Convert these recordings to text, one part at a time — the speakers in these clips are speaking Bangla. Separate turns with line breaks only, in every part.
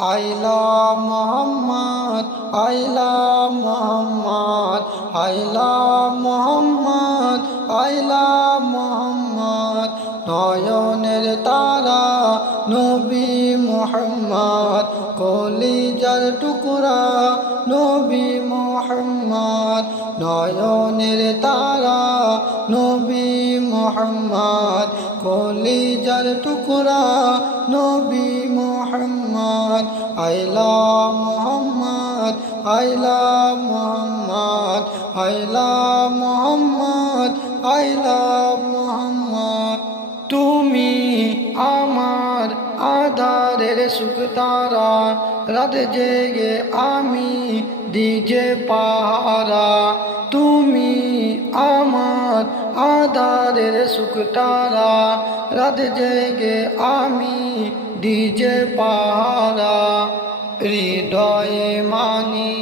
আইলা মোহাম্মদ আইলা মোহাম্মদ আইলা মোহাম্মদ আইলা মোহাম্মদ। নয়নের তারা নবী মোহাম্মদ, কলিজার টুকরা নবী মোহাম্মদ। নয়নের তারা নবী মোহাম্মদ, কলিজার টুকরা নবী মোহাম্মদ আইলা মোহাম্মদ আইলা মোহাম্মদ আইলা মোহাম্মদ আইলা মোহাম্মদ। তুমি আমার আধারের সুখ তারা রাত জেগে আমি দিজে পাহারা। তুমি আমার আধারের সুখ তারা রাত জেগে আমি দিজে পাহারা, হৃদয়ে মানি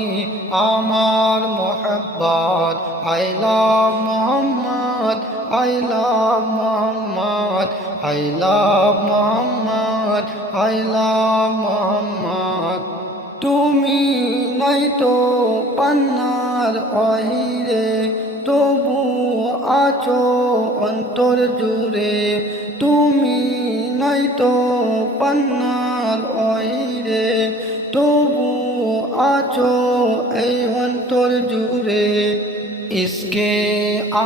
আমার মোহব্বত। আইলা মোহাম্মদ আইলা মোহাম্মদ আইলা মোহাম্মদ আইলা মোহাম্মদ। তুমি নাই তো পান্নার অহিরে, তবু আছো অন্তর জুড়ে। তুমি তো পান্নার অহিরে তবু আছো এই অন্তর জুড়ে। ইসকে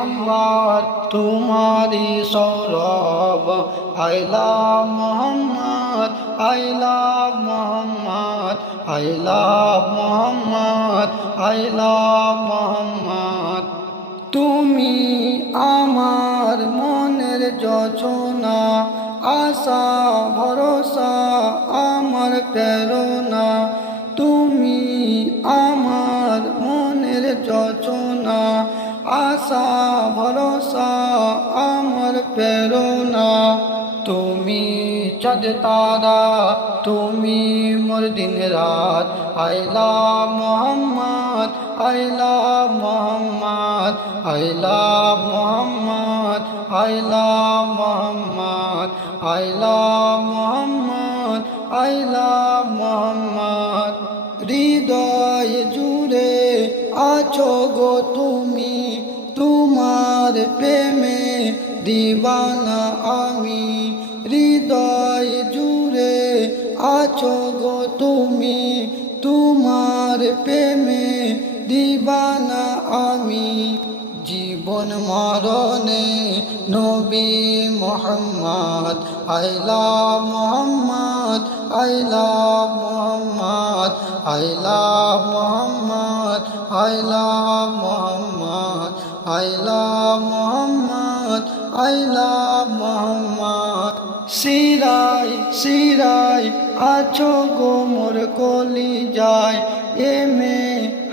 আমার তোমারি সৌরভ, আইলা মোহাম্মদ আইলা মোহাম্মদ আইলা মোহাম্মদ আইলা মোহাম্মদ। তুমি আমার মনের যোচনা আশা, ভরসা, আমার প্রেরণা। তুমি আমার মনের যোচনা। আশা, ভরসা, আমার প্রেরণা। তুমি চাঁদ তারা, তুমি মোর দিন রাত। আইলা মোহাম্মদ আইলা মোহাম্মদ আইলা মোহাম্মদ আইলা মোহাম্মদ। আইলা মোহাম্মদ আইলা মোহাম্মদ। হৃদয় জুড়ে আছো গো তুমি, তোমার প্রেমে দিবানা আমি। হৃদয় জুড়ে আছো গো তুমি, তোমার প্রেমে দিবানা জীবন মরণে নবী মোহাম্মদ, আইলা মোহাম্মদ আইলা মোহাম্মদ আইলা মোহাম্মদ আইলা মোহাম্মদ আইলা মোহাম্মদ আইলা মোহাম্মদ। সিরাই সিরাই আছো গো মোর কলি যায় এমে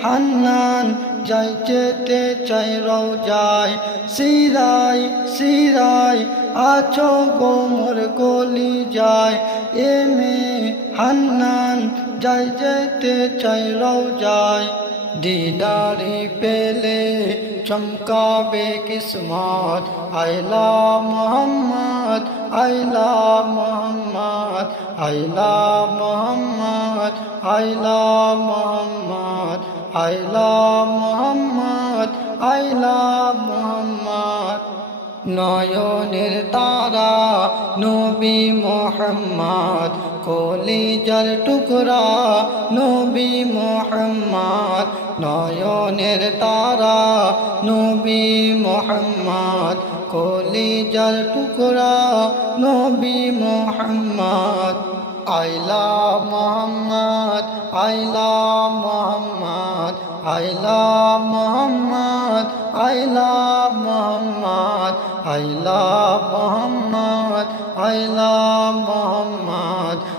হান্নান যাই যেতে চাই রোজায় সিরাই সিরাই, আছো গোমর গলি যাই এমে হান্নান যাই যেতে চাই রোজায় দিদারি পেলে চমকাবে কিসমত। আইলা মোহাম্মদ আইলা মোহাম্মদ আইলা মোহাম্মদ আইলা মোহাম্মদ আইলা মোহাম্মদ আইলা মোহাম্মদ। নয়নের তারা নবী মোহাম্মদ কলিজার টুকরা নবী মোহাম্মদ, নয়নের তারা নবী মোহাম্মদ, কলিজার টুকরা নবী মোহাম্মদ। আইলা মোহাম্মদ আইলা মোহাম্মদ আইলা মোহাম্মদ আইলা মোহাম্মদ আইলা মোহাম্মদ আইলা মোহাম্মদ।